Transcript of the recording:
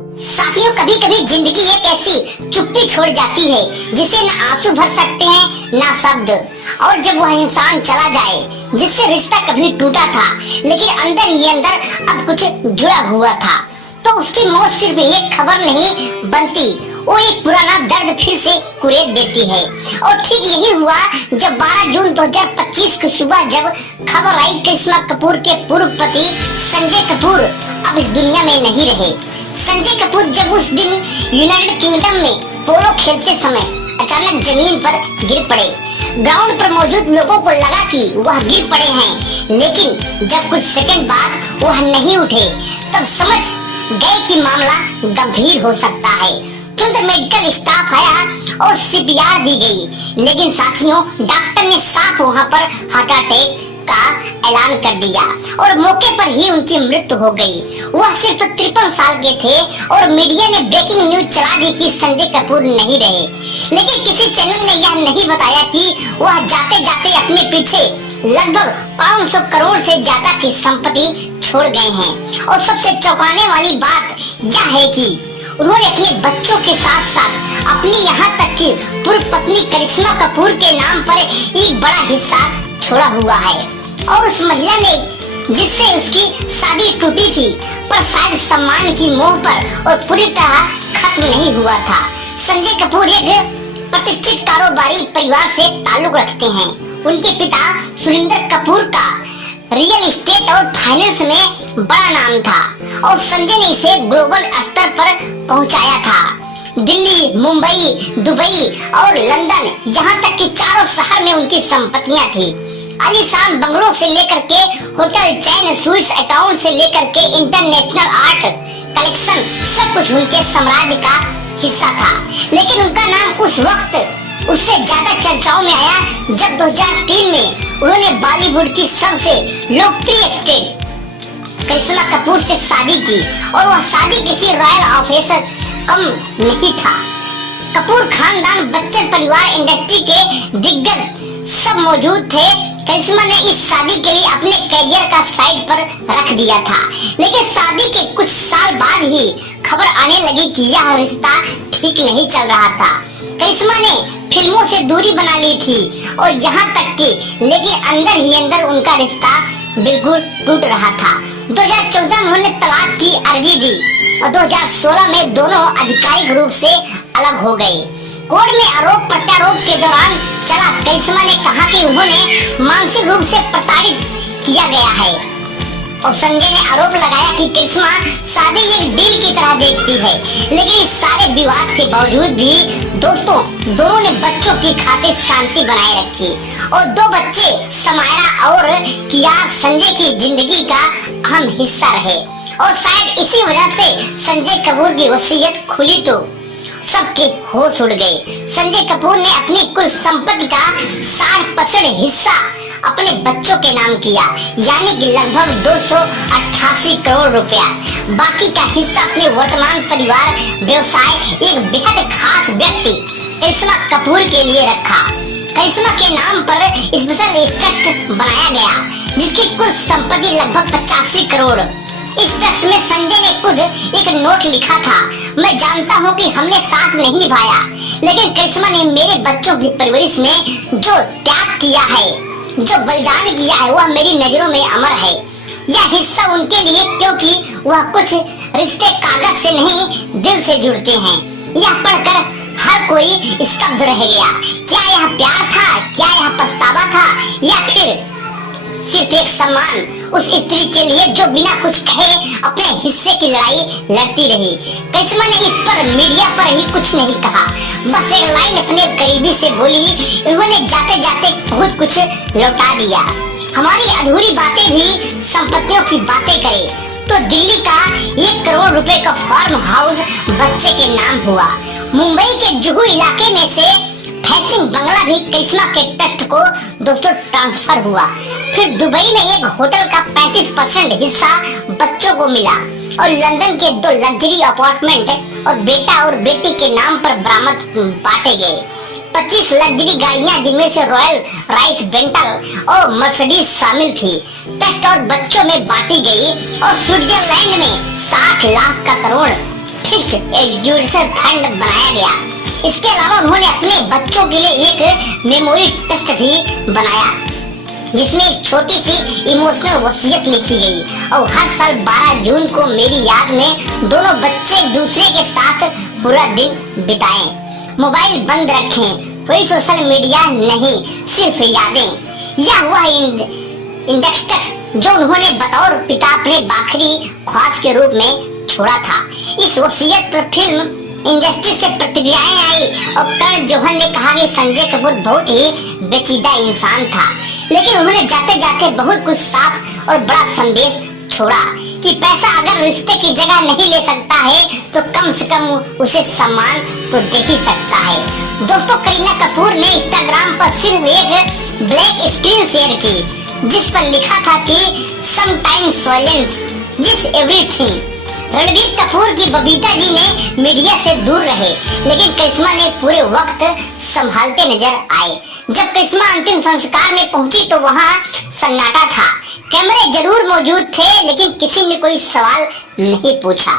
साथियों, कभी कभी जिंदगी एक ऐसी चुप्पी छोड़ जाती है जिसे न आंसू भर सकते हैं न शब्द। और जब वह इंसान चला जाए जिससे रिश्ता कभी टूटा था लेकिन अंदर ही अंदर अब कुछ जुड़ा हुआ था, तो उसकी मौत सिर्फ एक खबर नहीं बनती, वो एक पुराना दर्द फिर से कुरेद देती है। और ठीक यही हुआ जब 12 जून 2025 की सुबह जब खबर आई करिश्मा कपूर के पूर्व पति संजय कपूर अब इस दुनिया में नहीं रहे। संजय कपूर जब उस दिन यूनाइटेड किंगडम में पोलो खेलते समय अचानक जमीन पर गिर पड़े। ग्राउंड पर मौजूद लोगों को लगा कि वह गिर पड़े हैं, लेकिन जब कुछ सेकंड बाद वह नहीं उठे तब समझ गए कि मामला गंभीर हो सकता है। तुरंत मेडिकल स्टाफ आया और सीपीआर दी गई, लेकिन साथियों डॉक्टर ने साफ वहां पर हार्ट अटैक का ऐलान कर दिया और मौके पर ही उनकी मृत्यु हो गई। वह सिर्फ 53 साल के थे और मीडिया ने ब्रेकिंग न्यूज चला दी कि संजय कपूर नहीं रहे, लेकिन किसी चैनल ने यह नहीं बताया कि वह जाते जाते अपने पीछे लगभग 500 करोड़ से ज्यादा की संपत्ति छोड़ गए हैं। और सबसे चौंकाने वाली बात यह है कि उन्होंने अपने बच्चों के साथ साथ अपनी यहाँ तक कि पूर्व पत्नी करिश्मा कपूर के नाम पर एक बड़ा हिस्सा छोड़ा हुआ है। और उस महिला ने जिससे उसकी शादी टूटी थी पर शायद सम्मान की मोह पर और पूरी तरह खत्म नहीं हुआ था। संजय कपूर एक प्रतिष्ठित कारोबारी परिवार से ताल्लुक रखते हैं। उनके पिता सुरेंद्र कपूर का रियल एस्टेट और फाइनेंस में बड़ा नाम था और संजय ने इसे ग्लोबल स्तर पर पहुंचाया था। दिल्ली, मुंबई, दुबई और लंदन, यहाँ तक कि चारों शहर में उनकी संपत्तियां थी। आलीशान बंगलों से लेकर के होटल चैन, स्विस अकाउंट से लेकर के इंटरनेशनल आर्ट कलेक्शन, सब कुछ उनके साम्राज्य का हिस्सा था। लेकिन उनका नाम उस वक्त उससे ज्यादा चर्चाओं में आया जब 2003 में उन्होंने बॉलीवुड की सबसे लोकप्रिय एक्ट्रेस करिश्मा कपूर से शादी की। और वह शादी किसी रॉयल ऑफिसर कम नहीं था। कपूर खानदान, बच्चन परिवार, इंडस्ट्री के दिग्गज सब मौजूद थे। करिश्मा ने इस शादी के लिए अपने करियर का साइड पर रख दिया था, लेकिन शादी के कुछ साल बाद ही खबर आने लगी कि यह रिश्ता ठीक नहीं चल रहा था। करिश्मा ने फिल्मों से दूरी बना ली थी और यहाँ तक कि लेकिन अंदर ही अंदर उनका रिश्ता बिल्कुल टूट रहा था। 2014 में उन्होंने तलाक की अर्जी दी और 2016 में दोनों आधिकारिक रूप से अलग हो गए। कोर्ट में आरोप प्रत्यारोप के दौरान चला करिश्मा ने कहा कि उन्होंने मानसिक रूप से प्रताड़ित किया गया है और संजय ने आरोप लगाया कि करिश्मा शादी एक डील की तरह देखती है। लेकिन इस सारे विवाद के बावजूद भी दोस्तों दोनों ने बच्चों की खातिर शांति बनाए रखी और 2 बच्चे समायरा और कियार संजय की जिंदगी का अहम हिस्सा रहे। और शायद इसी वजह से संजय कपूर की वसीयत खुली तो सबके होश उड़ गए। संजय कपूर ने अपनी कुल संपत्ति का 60% हिस्सा अपने बच्चों के नाम किया, यानी कि लगभग 288 करोड़ रुपया। बाकी का हिस्सा अपने वर्तमान परिवार, व्यवसाय, एक बेहद खास व्यक्ति करिश्मा कपूर के लिए रखा। करिश्मा के नाम पर स्पेशल एक ट्रस्ट बनाया गया जिसकी कुल संपत्ति लगभग 85 करोड़। इस ट्रस्ट में संजय ने खुद एक नोट लिखा था, मैं जानता हूँ कि हमने साथ नहीं निभाया, लेकिन करिश्मा ने मेरे बच्चों की परवरिश में जो त्याग किया है, जो बलिदान किया है, वह मेरी नजरों में अमर है। यह हिस्सा उनके लिए, क्योंकि वह कुछ रिश्ते कागज से नहीं दिल से जुड़ते हैं। यह पढ़कर हर कोई स्तब्ध रह गया। क्या यह प्यार था, क्या यह पछतावा था, या फिर सिर्फ एक सम्मान उस स्त्री के लिए जो बिना कुछ कहे अपने हिस्से की लड़ाई लड़ती रही। करिश्मा ने इस पर मीडिया पर ही कुछ नहीं कहा, बस एक लाइन अपने करीबी से बोली। उन्होंने जाते जाते बहुत कुछ लौटा दिया। हमारी अधूरी बातें भी संपत्तियों की बातें करें तो दिल्ली का 1 करोड़ रुपए का फार्म हाउस बच्चे के नाम हुआ। मुंबई के जुहू इलाके में से फैसिंग बंगला भी करिश्मा के ट्रस्ट को दोस्तों ट्रांसफर हुआ। फिर दुबई में एक होटल का 35% हिस्सा बच्चों को मिला और लंदन के 2 लग्जरी अपार्टमेंट और बेटा और बेटी के नाम पर बरामद बांटे गए। 25 लग्जरी गाड़ियां जिनमें से रॉयल राइस बेंटल और मर्सिडीज शामिल थी ट्रस्ट और बच्चों में बांटी गई। और स्विट्जरलैंड में 60 लाख का करोड़ फिक्स्ड एजुकेशन फंड बनाया गया। इसके अलावा उन्होंने अपने बच्चों के लिए एक मेमोरी ट्रस्ट भी बनाया, जिसमें एक छोटी सी इमोशनल वसीयत लिखी गई। और हर साल 12 जून को मेरी याद में दोनों बच्चे एक दूसरे के साथ पूरा दिन बिताएं। मोबाइल बंद रखें, कोई सोशल मीडिया नहीं, सिर्फ यादें। यह वह इंडक्स जो उन्होंने बतौर पिता अपने आखिरी ख्वाहिश के रूप में छोड़ा था। इस वसीयत पर फिल्म इंडस्ट्री से प्रतिक्रियाएं आई और करण जौहर ने कहा कि संजय कपूर बहुत ही पेचीदा इंसान था, लेकिन उन्होंने जाते जाते बहुत कुछ साफ और बड़ा संदेश छोड़ा कि पैसा अगर रिश्ते की जगह नहीं ले सकता है तो कम से कम उसे सम्मान तो दे ही सकता है। दोस्तों, करीना कपूर ने इंस्टाग्राम पर सिर्फ एक ब्लैक स्क्रीन शेयर की, जिस पर लिखा था कि sometimes silence is everything. Ranbir Kapoor की बबीता जी ने मीडिया से दूर रहे, लेकिन करिश्मा ने पूरे वक्त संभालते नजर आए। जब करिश्मा अंतिम संस्कार में पहुंची तो वहां सन्नाटा था। कैमरे जरूर मौजूद थे, लेकिन किसी ने कोई सवाल नहीं पूछा।